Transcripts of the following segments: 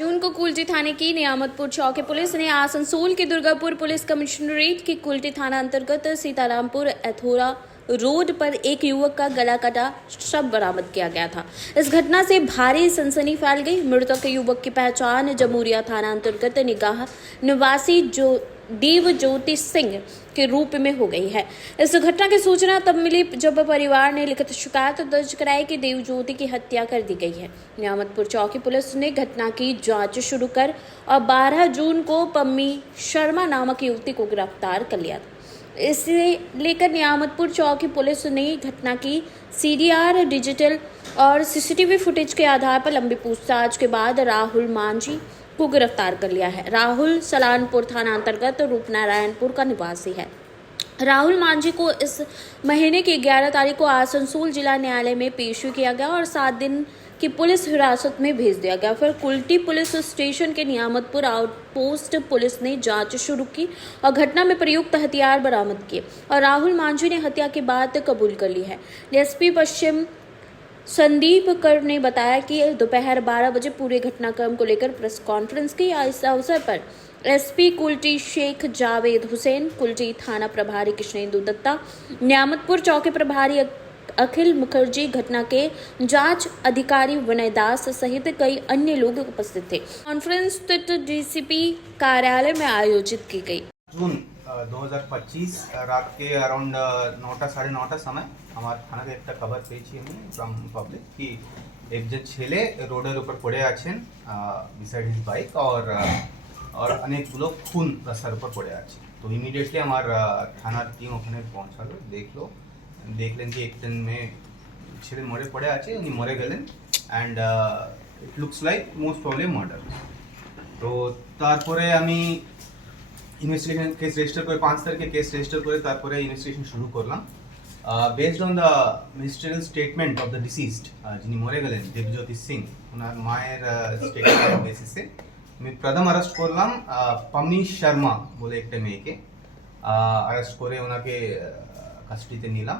जून को कुल्टी थाने की नियामतपुर चौकी पुलिस ने आसनसोल के दुर्गापुर पुलिस कमिश्नरेट के कुल्टी थाना अंतर्गत सीतारामपुर एथोरा रोड पर एक युवक का गला कटा शव बरामद किया गया था। इस घटना से भारी सनसनी फैल गई। मृतक युवक की पहचान जमूरिया थाना अंतर्गत निगाह निवासी जो देव ज्योति सिंह के रूप में हो गई है। इस घटना की सूचना तब मिली जब परिवार ने लिखित शिकायत दर्ज कराई कि देव ज्योति की हत्या कर दी गई है। नियामतपुर चौकी पुलिस ने घटना की जांच शुरू कर और 12 जून को पम्मी शर्मा नामक युवती को गिरफ्तार कर लिया था। इसे लेकर नियामतपुर चौकी पुलिस ने घटना की सीडीआर डिजिटल और सीसीटीवी फुटेज के आधार पर लंबी पूछताछ के बाद राहुल मांझी को गिरफ्तार कर लिया है। राहुल सलानपुर थाना अंतर्गत रूपनारायणपुर का निवासी है। राहुल मांझी को इस महीने की 11 तारीख को आसनसोल जिला न्यायालय में पेश किया गया और 7 दिन की पुलिस हिरासत में भेज दिया गया। फिर कुल्टी पुलिस स्टेशन के नियामतपुर आउटपोस्ट पुलिस ने जांच शुरू की और घटना में प्रयुक्त हथियार बरामद किए और राहुल मांझी ने हत्या की बात कबूल कर ली है। एसपी पश्चिम संदीप कर ने बताया कि दोपहर 12 बजे पूरे घटनाक्रम को लेकर प्रेस कॉन्फ्रेंस की। इस अवसर पर एसपी कुल्टी शेख जावेद हुसैन, कुल्टी थाना प्रभारी कृष्णेंदु दत्ता, नियामतपुर चौकी प्रभारी अखिल मुखर्जी, घटना के जांच अधिकारी विनय दास सहित कई अन्य लोग उपस्थित थे। कॉन्फ्रेंस डीसीपी कार्यालय में आयोजित की गई। जून 2025 রাত के अराउंड 9টা সাড়ে 9টা সময় আমার থানাতে একটা খবর পেয়েছি আমি ফ্রম পাবলিক কি একজন ছেলে রোডের উপর পড়ে আছেন বিসাইড হিজ বাইক और অনেকগুলো খুন রাস্তার উপর পড়ে আছে। তো ইমিডিয়েটলি আমার থানার টিম ওখানে পৌঁছালো, দেখলেন যে একজন মেয়ে ছেলে মরে পড়ে আছে, উনি মরে গেলেন and it looks like most probably murder. তো তারপরে আমি ইনভেস্টিগেশন কেস রেজিস্টার করে 5 তারিখে কেস রেজিস্টার করে তারপরে ইনভেস্টিগেশন শুরু করলাম। Based on the ministerial statement of the deceased, যিনি মরে গেলেন দেবজ্যোতি সিং, ওনার মায়ের স্টেটমেন্টের বেসিসে আমি প্রথম অ্যারেস্ট করলাম পম্মি শর্মা বলে একটা মেয়েকে। অ্যারেস্ট করে ওনাকে কাস্টডিতে নিলাম।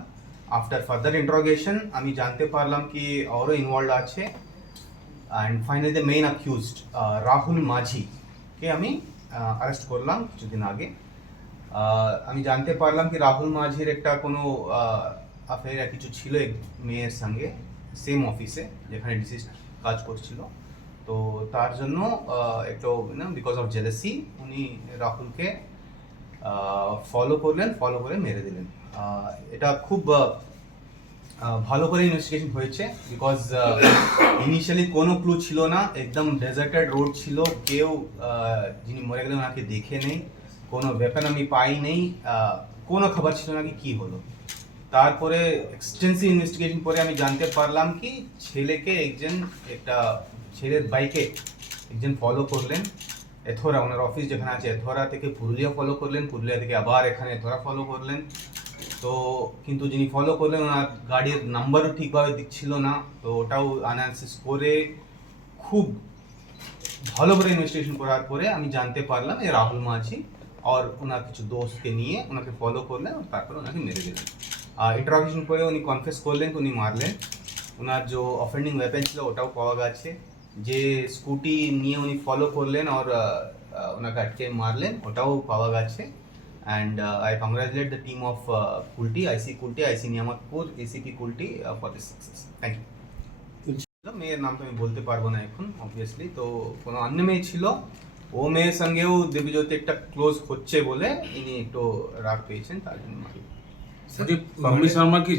আফটার ফার্দার ইন্টারোগেশন আমি জানতে পারলাম কি আরও ইনভলভ আছে and finally the main accused Rahul মাঝিকে আমি অ্যারেস্ট করলাম কিছুদিন আগে। আমি জানতে পারলাম কি রাহুল মাঝির একটা কোনো অ্যাফেয়ার কিছু ছিল এক মেয়ের সঙ্গে সেম অফিসে যেখানে ডিসিজ কাজ করছিল। তো তার জন্য একটু বিকজ অফ জেলাসি উনি রাহুলকে ফলো করে মেরে দিলেন। এটা খুব ভালো করে ইনভেস্টিগেশন হয়েছে বিকজ ইনিশিয়ালি কোনো ক্লু ছিল না, একদম ডেজার্টেড রোড ছিল, কেউ যিনি মরে গেলেন ওনাকে দেখে নেই, কোনো ওয়েপন আমি পাই নেই, কোনো খবর ছিল না কি কী হলো। তারপরে এক্সটেন্সিভ ইনভেস্টিগেশন করে আমি জানতে পারলাম কি একটা ছেলের বাইকে একজন ফলো করলেন এথোরা, ওনার অফিস যেখানে আছে এথোরা থেকে পুরুলিয়া ফলো করলেন, পুরুলিয়া থেকে আবার এখানে এথোরা ফলো করলেন। তো কিন্তু যিনি ফলো করলেন ওনার গাড়ির নাম্বারও ঠিকভাবে দিচ্ছিল না। তো ওটাও অ্যানালিসিস করে খুব ভালো করে ইনভেস্টিগেশন করার পরে আমি জানতে পারলাম এই রাহুল মাঝি আর ওনার কিছু দোস্তকে নিয়ে ওনাকে ফলো করলেন আর তারপরে ওনাকে মেরে দিলেন। ইন্টারোগেশন করে উনি কনফেস করলেন উনি মারলেন। ওনার যে অফেন্ডিং ওয়েপন ছিল ওটাও পাওয়া গেছে, যে স্কুটি নিয়ে উনি ফলো করলেন আর ওনাকে আটকে মারলেন ওটাও পাওয়া গেছে। And I congratulate the team of Kulti, IC Niyamatpur, ACP Kulti for this success. Thank you. মেয়ের নাম তো আমি বলতে পারবো না এখন অবভিয়াসলি। তো কোনো অন্য মেয়ে ছিল, ও মেয়ের সঙ্গেও দেবজ্যোতি একটা ক্লোজ হচ্ছে বলে ইনি একটু রাগ পেয়েছেন, তার জন্য পম্মি শর্মা কি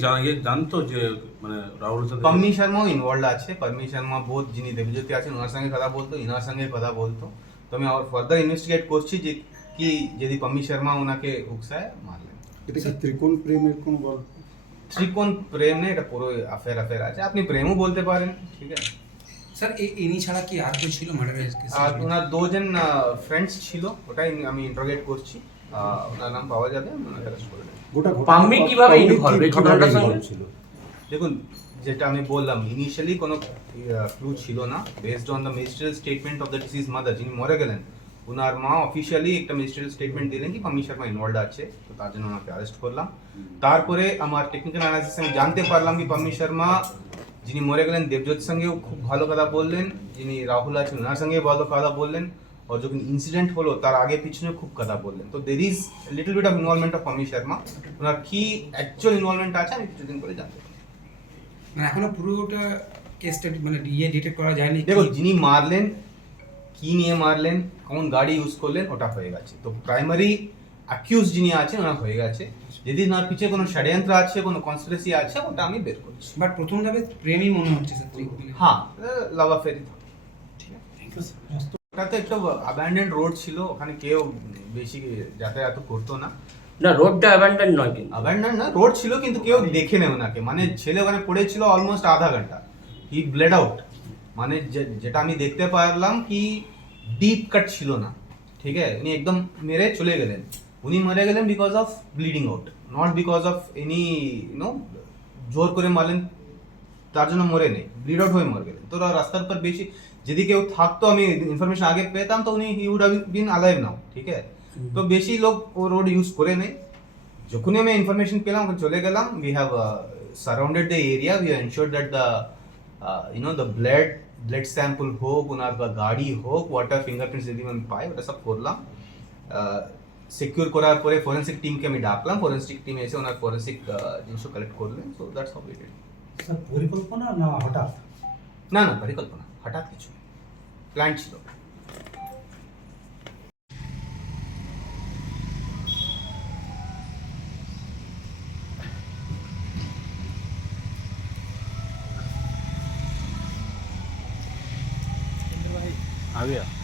জানতো যে মানে রাহুল সাথে? পম্মি শর্মাও ইনভলভ আছে। পম্মি শর্মা বোধ যিনি দেবজ্যোতি আছেন ওনার সঙ্গে কথা বলতো, ইনার সঙ্গে কথা বলতো। তো আমি আর ফার্দার ইনভেস্টিগেট করছি যে কি যদি পম্মি শর্মা ওনাকে উকসায় মারলেন। এটা কি ত্রিকোণ প্রেমের কোন গল্প? ত্রিকোণ প্রেম নেই, এটা পুরো অ্যাফেয়ার আছে, আপনি প্রেমও বলতে পারেন। ঠিক আছে স্যার, ইনি ছাড়া কি আর কেউ ছিল মার্ডারের কেসে? আর ওনার 2 জন ফ্রেন্ডস ছিল, ওটাই আমি ইন্টারোগেট করছি। ওনার নাম পাওয়া যাবে, ওনাকে অ্যারেস্ট করে দেবেন। পাম্মি কিভাবে ইনভলভ এই ঘটনাটার সঙ্গে ছিল? দেখুন, যেটা আমি বললাম ইনিশিয়ালি কোনো ক্লু ছিল না। Based on the ministerial statement of the ডিসিজ mother, যিনি মরে গেলেন ওনার মা অফিসিয়ালি একটা মিনিস্ট্রিয়াল স্টেটমেন্ট দিলেন কি পম্মি শর্মা ইনভলভ আছে, তো তার জন্য ওনাকে অ্যারেস্ট করলাম। তারপরে আমার টেকনিক্যাল অ্যানালিসিস আমি জানতে পারলাম কি পম্মি শর্মা যিনি মরে গেলেন দেবজ্যোত সঙ্গেও খুব ভালো কথা বললেন, যিনি রাহুল আছেন ওনার সঙ্গেও ভালো কথা বললেন, আর যখন ইনসিডেন্ট হলো তার আগে পিছনে খুব কথা বললেন। তো there is little bit of involvement of Amit Sharma. ওনার কি অ্যাকচুয়াল ইনভলভমেন্ট আছে আমি কিছুদিন পরে জানতে পারি। মানে এখনো পুরোটা কেসটা মানে ডিটেক্ট করা যায়নি। দেখো যিনি মারলেন, কি নিয়ে মারলেন, কোন গাড়ি ইউজ করলেন, ওটা হয়ে গেছে। তো প্রাইমারি অ্যাকিউজ যিনি আছেন ওনার হয়ে গেছে। যদি ওনার পিছিয়ে কোনো ষড়যন্ত্র আছে, কোনো কনস্পিরেসি আছে, ওটা আমি বের করছি। বাট প্রথম ধাপে প্রেমই মনে হচ্ছে স্যার। হ্যাঁ, লাভ অ্যাফেয়ারই থাকে। ঠিক আছে, ওটাতে একটা অ্যাবান্ডেন্ড রোড ছিল, ওখানে কেউ বেশি যাতায়াত করতো না। না, রোডটা অ্যাবান্ডন নয় কিন্তু। অ্যাবান্ডেন্ড না, রোড ছিল কিন্তু কেউ দেখে নেয় ওনাকে। মানে ছেলে ওখানে পড়েছিল অলমোস্ট আধা ঘন্টা, হি ব্লেড আউট। মানে যেটা আমি দেখতে পারলাম কি ডিপ কাট ছিল না, ঠিক আছে। উনি একদম মেরে চলে গেলেন। উনি মরে গেলেন because of bleeding out, not because of any জোর করে মারলেন তার জন্য মরে নেই, ব্লিড আউট হয়ে মরে গেলেন। তো রাস্তার পর বেশি যদি কেউ থাকতো, আমি ইনফরমেশন আগে পেতাম, তো উনি he would have been alive now, ঠিক আছে। তো বেশি লোক ও রোড ইউজ করে নেই। যখনই আমি ইনফরমেশন পেলাম ওখানে চলে গেলাম। We have surrounded the area, we ensure that the the blood sample হোক, ওনার বা গাড়ি হোক, ওয়াটার ফিঙ্গারপ্রিন্টস যদি আমি পাই, ওটা সব করলাম। সিকিউর করার পরে ফরেন্সিক টিমকে আমি ডাকলাম, ফরেন্সিক টিম এসে ওনার ফরেন্সিক জিনিস কালেক্ট করলেন। So that's how we did. Sir পরিকল্পনা না হঠাৎ? না না, পরিকল্পনা, হঠাৎ কিছু প্ল্যান ছিল। आ गया।